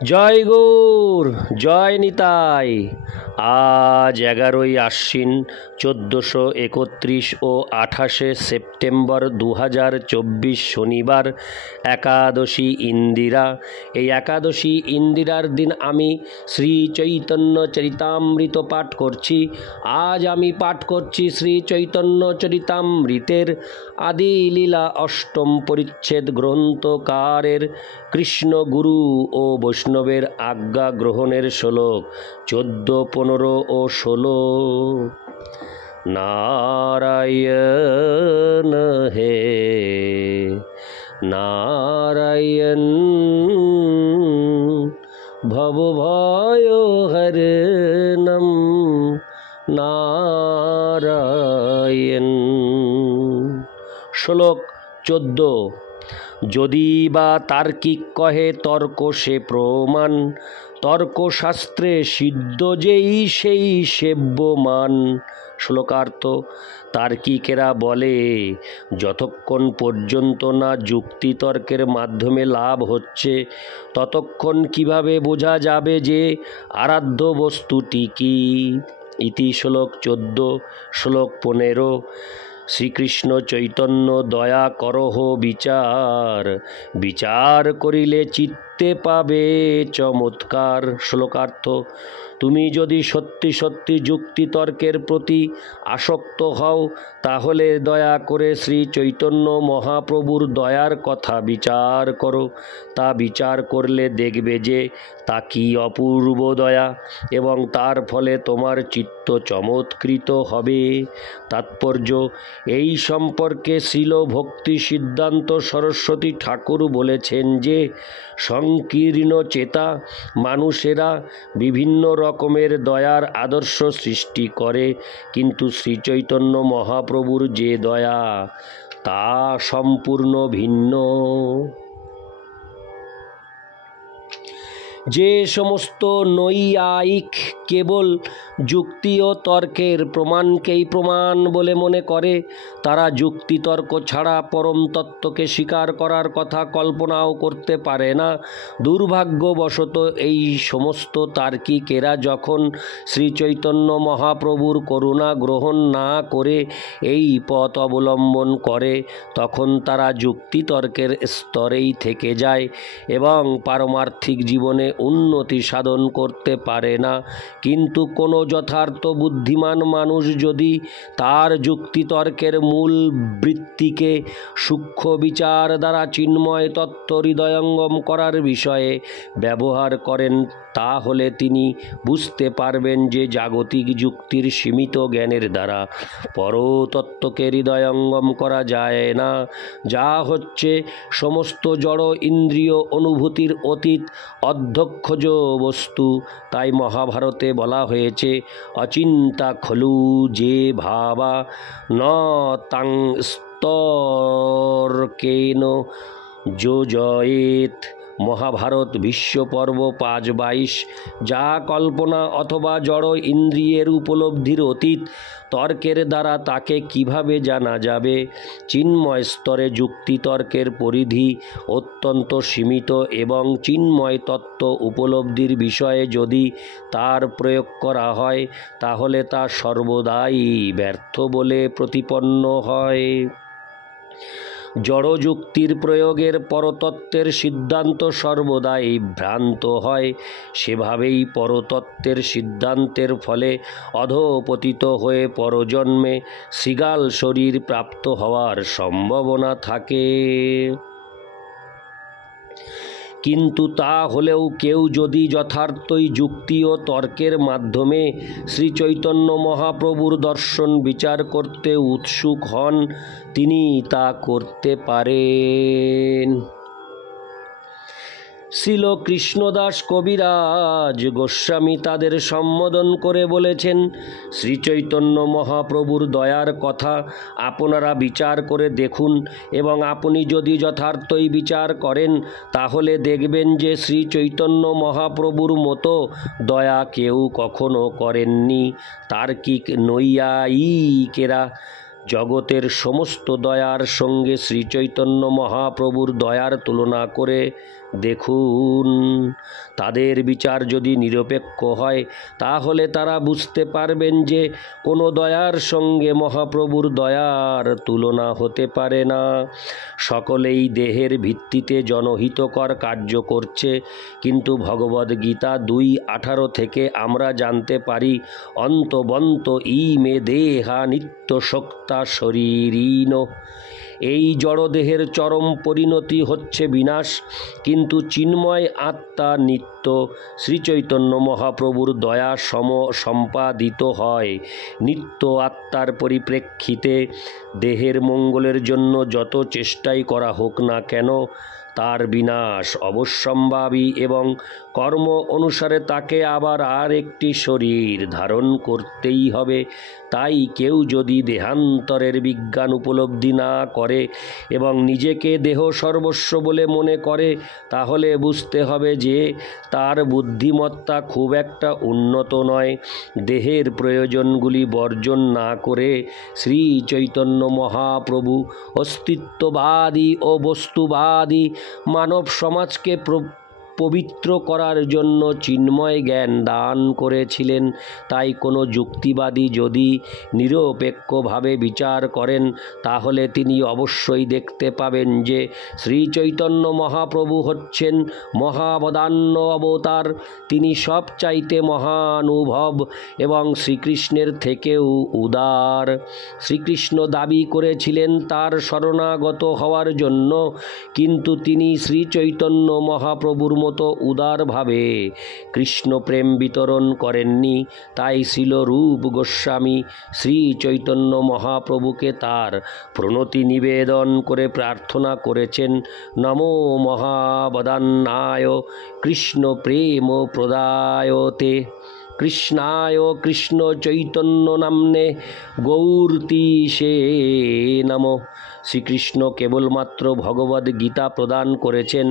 জয় গৌর, জয় নিতাই। আজ 11ই আশ্বিন 1431 ও 28শে সেপ্টেম্বর 2024 শনিবার, একাদশী ইন্দিরা। এই একাদশী ইন্দিরার দিন আমি শ্রী চৈতন্য চরিতামৃত পাঠ করছি। আজ আমি পাঠ করছি শ্রী চৈতন্য চরিতামৃতের আদি লীলা অষ্টম পরিচ্ছেদ গ্রন্থকারের কৃষ্ণ গুরু ও বৈষ্ণবের আজ্ঞা গ্রহণের শ্লোক 14, 15 ও 16। নারায়ণ হে নারায়ণ, ভবভয় হরণম নারায়ণ। শ্লোক 14। যদি বা তার্কিক কহে তর্ক সে প্রমাণ, তর্কশাস্ত্রে সিদ্ধ যেই সেই সেব্যমান। শ্লোকার্থ। তার্কিকেরা বলে, যতক্ষণ পর্যন্ত না যুক্তিতর্কের মাধ্যমে লাভ হচ্ছে ততক্ষণ কিভাবে বোঝা যাবে যে আরাধ্য বস্তুটি কী। ইতি শ্লোক 14। শ্লোক 15। শ্রীকৃষ্ণ চৈতন্য দয়া করহ বিচার, বিচার করিলে চিত্তে পাবে চমৎকার। শ্লোকার্থ। তুমি যদি সত্যি সত্যি যুক্তিতর্কের প্রতি আসক্ত হও তাহলে দয়া করে শ্রী চৈতন্য মহাপ্রভুর দয়ার কথা বিচার করো। তা বিচার করলে দেখবে যে তা কি অপূর্ব দয়া, এবং তার ফলে তোমার চিত্ত চমৎকৃত হবে। তাৎপর্য। এই সম্পর্কে শ্রীল ভক্তি সিদ্ধান্ত সরস্বতী ঠাকুর বলেছেন যে সংকীর্ণ চেতা মানুষেরা বিভিন্ন রকমের দয়ার আদর্শ সৃষ্টি করে, কিন্তু শ্রীচৈতন্য মহাপ্রভুর যে দয়া তা সম্পূর্ণ ভিন্ন। যে সমস্ত নৈয়ায়িক কেবল যুক্তি ও তর্কের প্রমাণকেই প্রমাণ বলে মনে করে, তারা যুক্তিতর্ক ছাড়া পরম তত্ত্বকে স্বীকার করার কথা কল্পনাও করতে পারে না। দুর্ভাগ্যবশত এই সমস্ত তার্কিকেরা যখন শ্রীচৈতন্য মহাপ্রভুর করুণা গ্রহণ না করে এই পথ অবলম্বন করে তখন তারা যুক্তিতর্কের স্তরেই থেকে যায় এবং পারমার্থিক জীবনে উন্নতি সাধন করতে পারে না। কিন্তু কোনো যথার্থ বুদ্ধিমান মানুষ যদি তার যুক্তিতর্কের মূল বৃত্তিকে সূক্ষ্ম বিচার দ্বারা চিন্ময় তত্ত্ব হৃদয়ঙ্গম করার বিষয়ে ব্যবহার করেন, তাহলে তিনি বুঝতে পারবেন যে জাগতিক যুক্তির সীমিত জ্ঞানের দ্বারা পরতত্ত্বকে হৃদয়ঙ্গম করা যায় না, যা হচ্ছে সমস্ত জড় ইন্দ্রিয় অনুভূতির অতীত অধ্যক্ষজ বস্তু। তাই মহাভারতে বলা হয়েছে, অচিন্তা খলু যে ভাবা ন তাং স্তর্কেন যোজয়েত। মহাভারত বিশ্বপর্ব 5:22। যা কল্পনা অথবা জড় ইন্দ্রিয়ের উপলব্ধির অতীত, তর্কের দ্বারা তাকে কিভাবে জানা যাবে। চিন্ময় স্তরে যুক্তিতর্কের পরিধি অত্যন্ত সীমিত এবং চিন্ময় তত্ত্ব উপলব্ধির বিষয়ে যদি তার প্রয়োগ করা হয় তাহলে তা সর্বদাই ব্যর্থ বলে প্রতিপন্ন হয়। জড়যুক্তির প্রয়োগের পরতত্ত্বের সিদ্ধান্ত সর্বদাই ভ্রান্ত হয়। সেভাবেই পরতত্ত্বের সিদ্ধান্তের ফলে অধঃপতিত হয়ে পরজন্মে শৃগাল শরীর প্রাপ্ত হওয়ার সম্ভাবনা থাকে। কিন্তু তা হলেও কেউ যদি যথার্থই যুক্তি ও তর্কের মাধ্যমে শ্রীচৈতন্য মহাপ্রভুর দর্শন বিচার করতে উৎসুক হন, তিনি তা করতে পারেন। শ্রীল কৃষ্ণদাস কবিরাজ গোস্বামী তাদের সম্বোধন করে বলেছেন, শ্রীচৈতন্য মহাপ্রভুর দয়ার কথা আপনারা বিচার করে দেখুন, এবং আপনি যদি যথার্থই বিচার করেন তাহলে দেখবেন যে শ্রীচৈতন্য মহাপ্রভুর মতো দয়া কেউ কখনো করেননি। তার্কিক নৈয়ায়িকেরা জগতের সমস্ত দয়ার সঙ্গে শ্রীচৈতন্য মহাপ্রভুর দয়ার তুলনা করে দেখুন। তাদের বিচার যদি নিরপেক্ষ হয় তাহলে তারা বুঝতে পারবেন যে কোনো দয়ার সঙ্গে মহাপ্রভুর দয়ার তুলনা হতে পারে না। সকলেই দেহের ভিত্তিতে জনহিতকর কার্য করছে, কিন্তু ভগবদ্গীতা 2:18 থেকে আমরা জানতে পারি, অন্তবন্ত ইমে দেহা নিত্য শক্তা শরীরীন। এই জড়দেহের চরম পরিণতি হচ্ছে বিনাশ, কিন্তু চিন্ময় আত্মা নিত্য। শ্রীচৈতন্য মহাপ্রভুর দয়া সম্পাদিত হয় নিত্য আত্মার পরিপ্রেক্ষিতে। দেহের মঙ্গলের জন্য যত চেষ্টাই করা হোক না কেন, তার বিনাশ অবশ্যম্ভাবী এবং কর্ম অনুসারে তাকে আবার আর একটি শরীর ধারণ করতেই হবে। তাই কেউ যদি দেহান্তরের বিজ্ঞান উপলব্ধি না করে এবং নিজেকে দেহ সর্বস্ব বলে মনে করে, তাহলে বুঝতে হবে যে তার বুদ্ধিমত্তা খুব একটা উন্নত নয়। দেহের প্রয়োজনগুলি বর্জন না করে শ্রী চৈতন্য মহাপ্রভু অস্তিত্ববাদী ও বস্তুবাদী মানব সমাজকে পবিত্র করার জন্য চিন্ময় জ্ঞান দান করেছিলেন। তাই কোনো যুক্তিবাদী যদি নিরপেক্ষভাবে বিচার করেন, তাহলে তিনি অবশ্যই দেখতে পাবেন যে শ্রী চৈতন্য মহাপ্রভু হচ্ছেন মহাবদান্য অবতার। তিনি সবচাইতে মহানুভব এবং শ্রীকৃষ্ণের থেকেও উদার। শ্রীকৃষ্ণ দাবি করেছিলেন তার শরণাগত হওয়ার জন্য, কিন্তু তিনি শ্রী চৈতন্য মহাপ্রভুর মতো উদারভাবে কৃষ্ণ প্রেম বিতরণ করেননি। তাই শ্রীল রূপ গোস্বামী শ্রী চৈতন্য মহাপ্রভুকে তার প্রণতি নিবেদন করে প্রার্থনা করেছেন, নমো মহাবদান্নায় কৃষ্ণ প্রেম প্রদায়তে কৃষ্ণায় কৃষ্ণ চৈতন্য নাম্নে গৌরতীশে নমঃ। শ্রীকৃষ্ণ কেবলমাত্র ভগবদ্গীতা প্রদান করেছেন,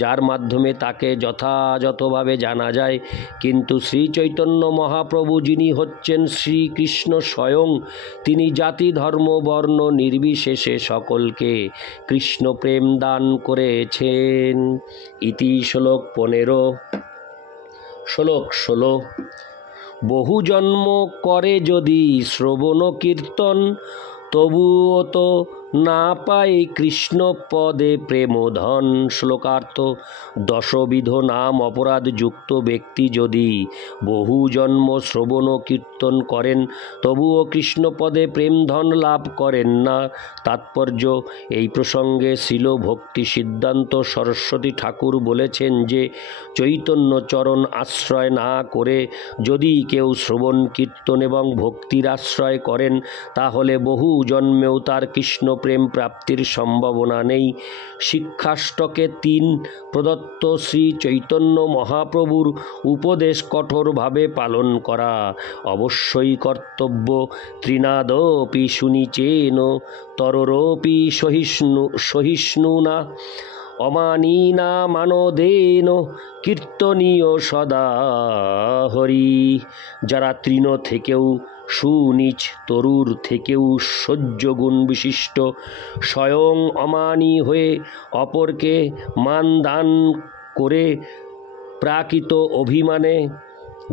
যার মাধ্যমে তাকে যথাযথভাবে জানা যায়, কিন্তু শ্রী চৈতন্য মহাপ্রভু, যিনি হচ্ছেন শ্রীকৃষ্ণ স্বয়ং, তিনি জাতি ধর্ম বর্ণ নির্বিশেষে সকলকে কৃষ্ণ প্রেম দান করেছেন। ইতি শ্লোক 15। শ্লোক 16। বহু জন্ম করে যদি শ্রবণ কীর্তন, তবুও তো না পাই কৃষ্ণ পদে প্রেমধন। শ্লোকার্থ: দশবিধ নাম অপরাধযুক্ত ব্যক্তি যদি বহু জন্ম শ্রবণ কীর্তন করেন, তবুও কৃষ্ণপদে প্রেমধন লাভ করেন না। তাৎপর্য: এই প্রসঙ্গে শ্রীল ভক্তি সিদ্ধান্ত সরস্বতী ঠাকুর বলেছেন যে চৈতন্য চরণ আশ্রয় না করে যদি কেউ শ্রবণ কীর্তন এবং ভক্তির আশ্রয় করেন, তাহলে বহু জন্মেও তার কৃষ্ণ প্রেম প্রাপ্তির সম্ভাবনা নেই। শিক্ষাষ্টকে 3 প্রদত্ত শ্রী চৈতন্য মহাপ্রভুর উপদেশ কঠোরভাবে পালন করা অবশ্যই কর্তব্য। তৃণাদপি শুনিচেন তরোরপি সহিষ্ণুনা অমানীনা মানদেন কীর্তনীয় সদা হরি। যারা তৃণ থেকেও সুনীচ, তরুর থেকেও সহ্যগুণ বিশিষ্ট, স্বয়ং অমানী হয়ে অপরকে মান দান করে প্রাকৃত অভিমানে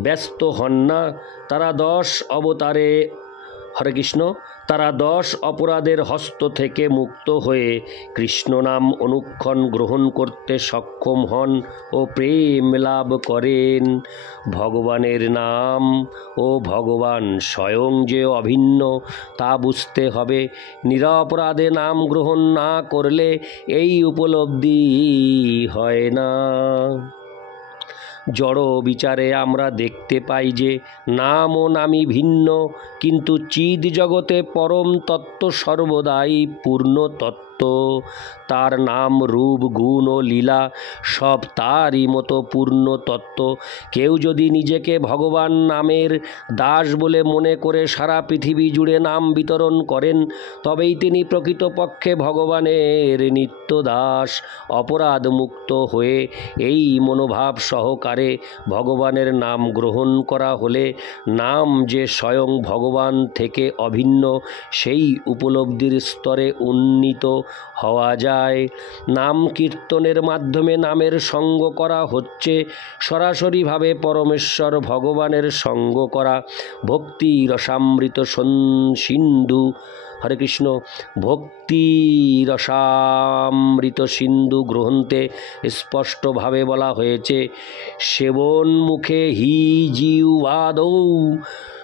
ব্যস্ত হন না, তারা 10 অবতারে হরে কৃষ্ণ তারা 10 অপরাধের হস্ত থেকে মুক্ত হয়ে কৃষ্ণ নাম অনুক্ষণ গ্রহণ করতে সক্ষম হন ও প্রেম লাভ করেন। ভগবানের নাম ও ভগবান স্বয়ং যে অভিন্ন তা বুঝতে হবে। নিরপরাধে নাম গ্রহণ না করলে এই উপলব্ধি হয় না। জড় বিচারে আমরা দেখতে পাই যে নাম ও নামই ভিন্ন, কিন্তু চিদ জগতে পরম তত্ত্ব সর্বদাই পূর্ণ তত্ত্ব। তার নাম, রূপ, গুণ ও লীলা সব তারই মতো পূর্ণ তত্ত্ব। কেউ যদি নিজেকে ভগবান নামের দাস বলে মনে করে সারা পৃথিবী জুড়ে নাম বিতরণ করেন, তবেই তিনি প্রকৃতপক্ষে ভগবানের নিত্য দাস। অপরাধ মুক্ত হয়ে এই মনোভাব সহকারে ভগবানের নাম গ্রহণ করা হলে নাম যে স্বয়ং ভগবান থেকে অভিন্ন সেই উপলব্ধির স্তরে উন্নীত হওয়া যায়। নাম কীর্তনের মাধ্যমে নামের সঙ্গ করা হচ্ছে সরাসরিভাবে পরমেশ্বর ভগবানের সঙ্গ করা। ভক্তি রসামৃত সিন্ধু, হরে কৃষ্ণ, ভক্তি রসামৃত সিন্ধু গ্রন্থে স্পষ্টভাবে বলা হয়েছে, সেবন মুখে হি জিহ্বাদৌ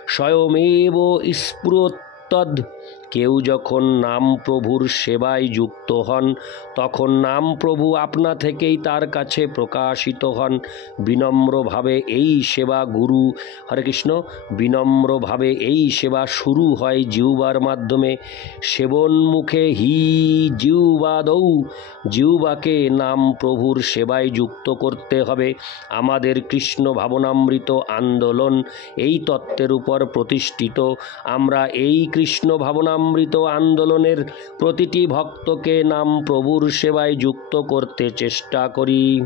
স্বয়মেব স্ফুরত্তদ। কেউ যখন নাম প্রভুর সেবায় যুক্ত হন তখন নাম প্রভু আপনা থেকেই তার কাছে প্রকাশিত হন। বিনম্রভাবে এই সেবা গুরু, হরে কৃষ্ণ, বিনম্রভাবে এই সেবা শুরু হয় জিহ্বার মাধ্যমে। সেবন মুখে হি জিহ্বাদৌ, জিহ্বাকে নাম প্রভুর সেবায় যুক্ত করতে হবে। আমাদের কৃষ্ণ ভাবনামৃত আন্দোলন এই তত্ত্বের উপর প্রতিষ্ঠিত। আমরা এই কৃষ্ণ ভাবনামৃত আন্দোলনের প্রতিটি ভক্তকে নাম প্রভুর সেবায় যুক্ত করতে চেষ্টা করি।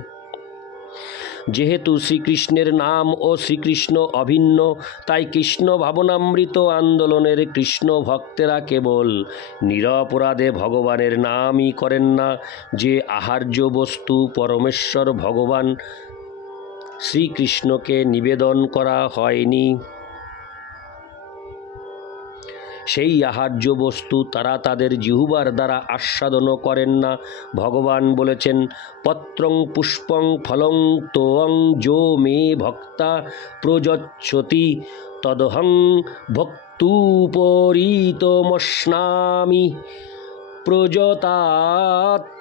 যেহেতু শ্রীকৃষ্ণের নাম ও শ্রীকৃষ্ণ অভিন্ন, তাই কৃষ্ণ ভাবনামৃত আন্দোলনের কৃষ্ণ ভক্তেরা কেবল নিরপরাধে ভগবানের নামই করেন না। যে আহার্য বস্তু পরমেশ্বর ভগবান শ্রীকৃষ্ণকে নিবেদন করা হয়নি, সেই আহার্য বস্তু তারা তাদের জিহ্বার দ্বারা আস্বাদনও করেন না। ভগবান বলেছেন, পত্রং পুষ্পং ফলং তোয়ং যো মে ভক্তা প্রযচ্ছতি তদহং ভক্তুপরীতমস্নামি প্রযতাত্তন।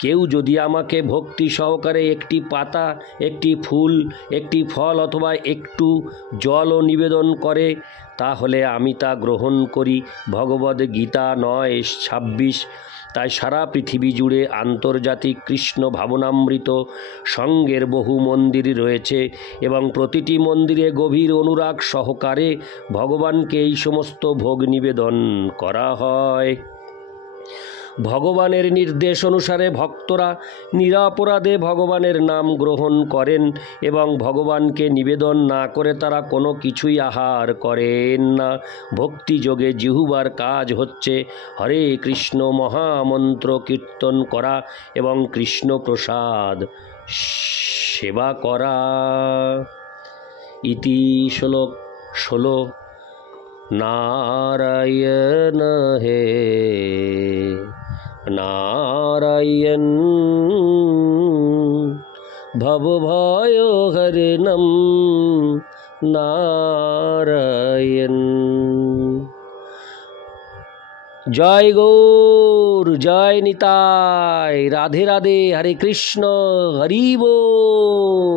কেউ যদি আমাকে ভক্তি সহকারে একটি পাতা, একটি ফুল, একটি ফল অথবা একটু জলও নিবেদন করে তাহলে আমি তা গ্রহণ করি। ভগবদ্গীতা 9:26। তাই সারা পৃথিবী জুড়ে আন্তর্জাতিক কৃষ্ণ ভাবনামৃত সঙ্গের বহু মন্দির রয়েছে এবং প্রতিটি মন্দিরে গভীর অনুরাগ সহকারে ভগবানকে এই সমস্ত ভোগ নিবেদন করা হয়। ভগবানের নির্দেশ অনুসারে ভক্তরা নিরপরাধে ভগবানের নাম গ্রহণ করেন এবং ভগবানকে নিবেদন না করে তারা কোনো কিছুই আহার করেন না। ভক্তিযোগে জিহ্বার কাজ হচ্ছে হরে কৃষ্ণ মহামন্ত্র কীর্তন করা এবং কৃষ্ণ প্রসাদ সেবা করা। ইতি শ্লোক 16। नारायण हे नारायण भवभय हरणं नारायण। জয় গৌর, জয় নিতাই, রাধে রাধে, হরে কৃষ্ণ, হরি বল।